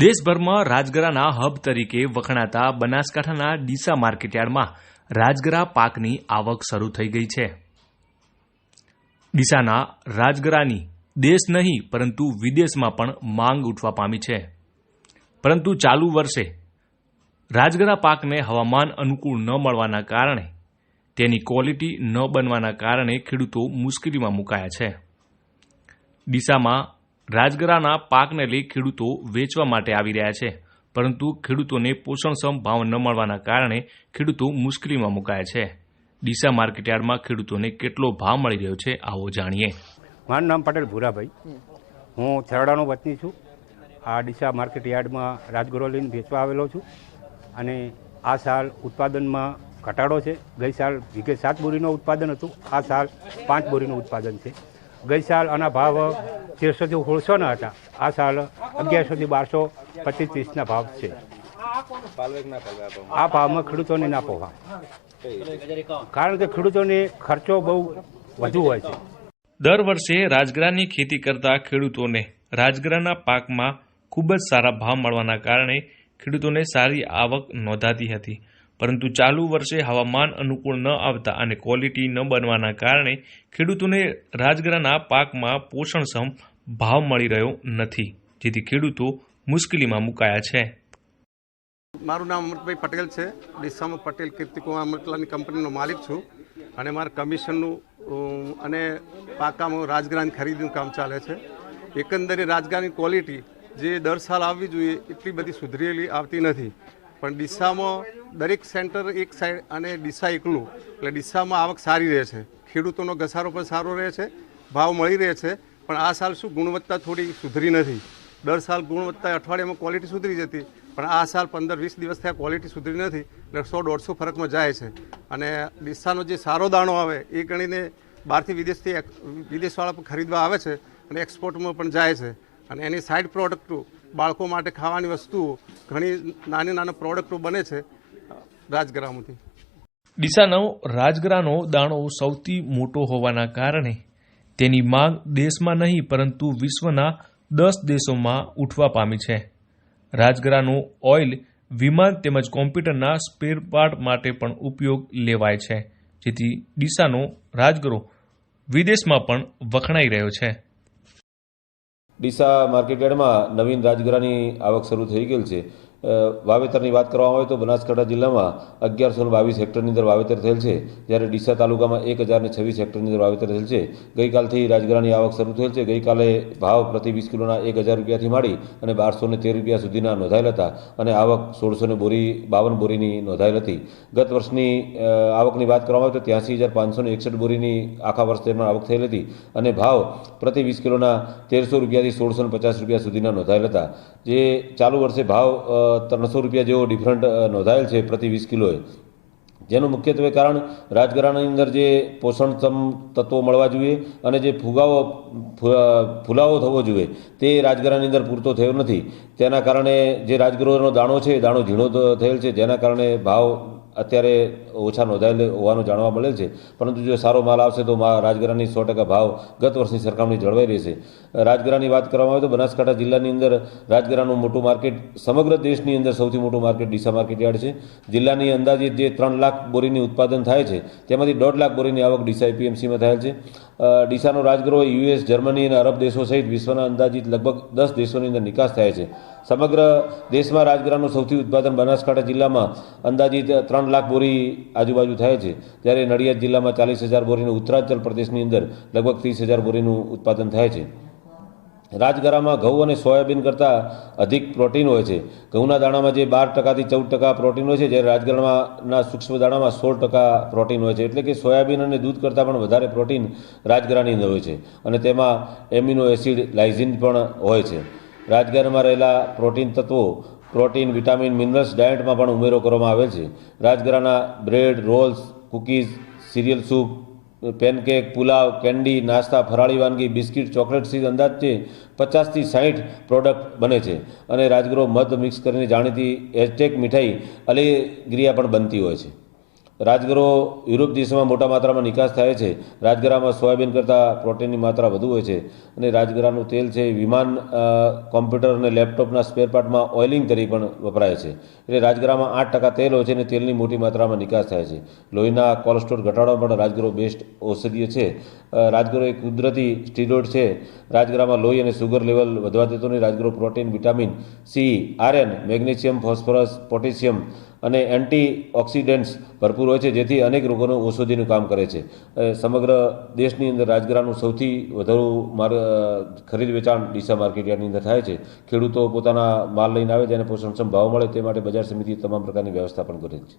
દેશભરમાં રાજગરાના હબ તરીકે વખણાતા બનાસકાંઠાના ડીસા માર્કેટયાર્ડમાં રાજગરા પાકની આવક શરૂ થઈ ગઈ છે. ડીસાના રાજગરાની દેશ નહીં પરંતુ વિદેશમાં પણ માંગ ઉઠવા પામી છે. પરંતુ ચાલુ વર્ષે રાજગરા પાકને હવામાન અનુકૂળ ન મળવાના કારણે તેની ક્વોલિટી ન બનવાના કારણે ખેડૂતો મુશ્કેલીમાં મુકાયા છે. ડીસામાં રાજગરાના પાકને લઈ ખેડૂતો વેચવા માટે આવી રહ્યા છે, પરંતુ ખેડૂતોને પોષણક્ષમ ભાવ ન મળવાના કારણે ખેડૂતો મુશ્કેલીમાં મુકાયા છે. ડીસા માર્કેટયાર્ડમાં ખેડૂતોને કેટલો ભાવ મળી રહ્યો છે, આવો જાણીએ. મારું નામ પટેલ ભૂરાભાઈ, હું થેરડાનો વતની છું. આ ડીસા માર્કેટયાર્ડમાં રાજગરો લઈને વેચવા આવેલો છું અને આ સાલ ઉત્પાદનમાં ઘટાડો છે. ગઈ સાલ વીઘે 7 બોરીનું ઉત્પાદન હતું, આ સાલ 5 બોરીનું ઉત્પાદન છે. ગઈ સાલ આના ભાવ 1300 થી 1600 હતા, આ સાલ 1100 થી 1200, 25-30ના ભાવ છે. આ ભાવમાં ખેડૂતોને ના પોહા, કારણ કે ખેડૂતોને ખર્ચો બહુ વધુ હોય છે. દર વર્ષે રાજગરાની ખેતી કરતા ખેડૂતોને રાજગરાના પાકમાં ખૂબ જ સારા ભાવ મળવાના કારણે ખેડૂતોને સારી આવક નોંધાતી હતી. પરંતુ ચાલુ વર્ષે હવામાન અનુકૂળ ન આવતા અને ક્વોલિટી ન બનવાના કારણે ખેડૂતોને રાજગરાના પાકમાં પોષણક્ષમ ભાવ મળી રહ્યો નથી, જેથી ખેડૂતો મુશ્કેલીમાં મુકાયા છે. મારું નામ અમૃતભાઈ પટેલ છે. ડીસામાં પટેલ કીર્તિકુમાર અમૃતલાની કંપનીનો માલિક છું અને મારા કમિશનનું અને પાકામાં રાજગરાની ખરીદીનું કામ ચાલે છે. એકંદરે રાજગરાની ક્વોલિટી જે દર સાલ આવવી જોઈએ એટલી બધી સુધરેલી આવતી નથી. પણ ડીસામાં દરેક સેન્ટર એક સાઈડ અને ડીસા એકલું, એટલે ડીસામાં આવક સારી રહે છે. ખેડૂતોનો ઘસારો પણ સારો રહે છે, ભાવ મળી રહે છે. પણ આ સાલ શું ગુણવત્તા થોડી સુધરી નથી. દર સાલ ગુણવત્તા અઠવાડિયામાં ક્વોલિટી સુધરી જતી, પણ આ સાલ 15-20 દિવસ થયા ક્વોલિટી સુધરી નથી, એટલે 100-150 ફરકમાં જાય છે. અને ડીસાનો જે સારો દાણો આવે એ ગણીને બહારથી વિદેશવાળા પણ ખરીદવા આવે છે અને એક્સપોર્ટમાં પણ જાય છે. અને એની સાઈડ પ્રોડક્ટો, બાળકો માટે ખાવાની વસ્તુઓ, ઘણી નાની પ્રોડક્ટો બને છે રાજગરામાંથી. ડીસાનો રાજગરાનો દાણો સૌથી મોટો હોવાના કારણે તેની માંગ દેશમાં નહીં પરંતુ વિશ્વના 10 દેશોમાં ઉઠવા પામી છે. રાજગરાનું ઓઇલ વિમાન તેમજ કોમ્પ્યુટરના સ્પેર પાર્ટ માટે પણ ઉપયોગ લેવાય છે, જેથી ડીસાનો રાજગરો વિદેશમાં પણ વખણાઈ રહ્યો છે. ડીસા માર્કેટયાર્ડમાં નવીન રાજગરાની આવક શરૂ થઈ ગયેલ છે. વાવેતરની વાત કરવામાં આવે તો બનાસકાંઠા જિલ્લામાં 1122 હેક્ટરની અંદર વાવેતર થયેલ છે, જ્યારે ડીસા તાલુકામાં 1026 હેક્ટરની અંદર વાવેતર થયેલ છે. ગઈકાલથી રાજગરાની આવક શરૂ થયેલ છે. ગઈકાલે ભાવ પ્રતિ 20 કિલોના 1000 રૂપિયાથી માંડી અને 1213 રૂપિયા સુધીના નોંધાયેલ હતા અને આવક 1652 બોરીની નોંધાયેલ હતી. ગત વર્ષની આવકની વાત કરવામાં આવે તો 83561 બોરીની આખા વર્ષ દરમિયાન આવક થયેલ હતી અને ભાવ પ્રતિ 20 કિલોના 1300 રૂપિયાથી 1650 રૂપિયા સુધીના નોંધાયેલ હતા. જે ચાલુ વર્ષે ભાવ 300 રૂપિયા જેવો ડિફરન્ટ નોંધાયેલ છે પ્રતિ 20 કિલોએ, જેનું મુખ્યત્વે કારણ રાજગરાની અંદર જે પોષણક્ષમ તત્વો મળવા જોઈએ અને જે ફુલાવો થવો જોઈએ તે રાજગરાની અંદર પૂરતો થયો નથી. તેના કારણે જે રાજગરોનો દાણો છે એ દાણો ઝીણો થયેલ છે, જેના કારણે ભાવ અત્યારે ઓછા નોંધાયેલ હોવાનું જાણવા મળેલ છે. પરંતુ જો સારો માલ આવશે તો રાજગરાની 100% ભાવ ગત વર્ષની સરખામણી જળવાઈ રહેશે. રાજગરાની વાત કરવામાં આવે તો બનાસકાંઠા જિલ્લાની અંદર રાજગરાનું મોટું માર્કેટ, સમગ્ર દેશની અંદર સૌથી મોટું માર્કેટ ડીસા માર્કેટયાર્ડ છે. જિલ્લાની અંદાજિત જે 3 લાખ બોરીની ઉત્પાદન થાય છે તેમાંથી 1.5 લાખ બોરીની આવક ડીસા એપીએમસીમાં થયેલ છે. ડીસાનો રાજગરો યુએસ, જર્મની અને અરબ દેશો સહિત વિશ્વના અંદાજિત લગભગ 10 દેશોની અંદર નિકાસ થાય છે. સમગ્ર દેશમાં રાજગરાનું સૌથી ઉત્પાદન બનાસકાંઠા જિલ્લામાં અંદાજિત 3 લાખ બોરી આજુબાજુ થાય છે, જ્યારે નડિયાદ જિલ્લામાં 40,000 બોરીનું, ઉત્તરાંચલ પ્રદેશની અંદર લગભગ 30,000 બોરીનું ઉત્પાદન થાય છે. રાજગરામાં ઘઉં અને સોયાબીન કરતાં અધિક પ્રોટીન હોય છે. ઘઉંના દાણામાં જે 12% થી 14% પ્રોટીન હોય છે, જ્યારે રાજગરાના સૂક્ષ્મ દાણામાં 16% પ્રોટીન હોય છે. એટલે કે સોયાબીન અને દૂધ કરતાં પણ વધારે પ્રોટીન રાજગરાની અંદર હોય છે અને તેમાં એમિનો એસિડ, લાઇઝિન પણ હોય છે. રાજગરામાં રહેલા પ્રોટીન તત્વો પ્રોટીન, વિટામિન, મિનરલ્સ ડાયટમાં પણ ઉમેરો કરવામાં આવેલ છે. રાજગરાના bread, rolls, cookies, cereal soup, pancake, pulao, candy, નાસ્તા, ફરાળી વાનગી, બિસ્કિટ, ચોકલેટથી અંદાજે 50 થી 60 પ્રોડક્ટ બને છે અને રાજગરો મધ મિક્સ કરીને જાણીતી એઝટેક મીઠાઈ અલેગ્રિયા પણ બનતી હોય છે. રાજગરો યુરોપ દેશોમાં મોટા માત્રામાં નિકાસ થાય છે. રાજગરામાં સોયાબીન કરતાં પ્રોટીનની માત્રા વધુ હોય છે અને રાજગરાનું તેલ છે એ વિમાન, કોમ્પ્યુટર અને લેપટોપના સ્પેર પાર્ટમાં ઓઇલિંગ તરીકે પણ વપરાય છે. એટલે રાજગરામાં 8% તેલ હોય છે અને તેલની મોટી માત્રામાં નિકાસ થાય છે. લોહીના કોલેસ્ટ્રોલ ઘટાડવામાં પણ રાજગરો બેસ્ટ ઔષધીય છે. રાજગરો એક કુદરતી સ્ટીરોઇડ છે. રાજગરામાં લોહી અને સુગર લેવલ વધવા દેતો નહીં. રાજગરો protein, vitamin C, iron, magnesium, phosphorus, potassium અને એન્ટીઓક્સિડન્ટ્સ ભરપૂર હોય છે, જેથી અનેક રોગોનું ઔષધિનું કામ કરે છે. સમગ્ર દેશની અંદર રાજગરાનું સૌથી વધુ ખરીદ વેચાણ ડીસા માર્કેટયાર્ડની અંદર થાય છે. ખેડૂતો પોતાના માલ લઈને આવે છે અને પોષણક્ષમ ભાવ મળે તે માટે બજાર સમિતિ તમામ પ્રકારની વ્યવસ્થા પણ કરે છે.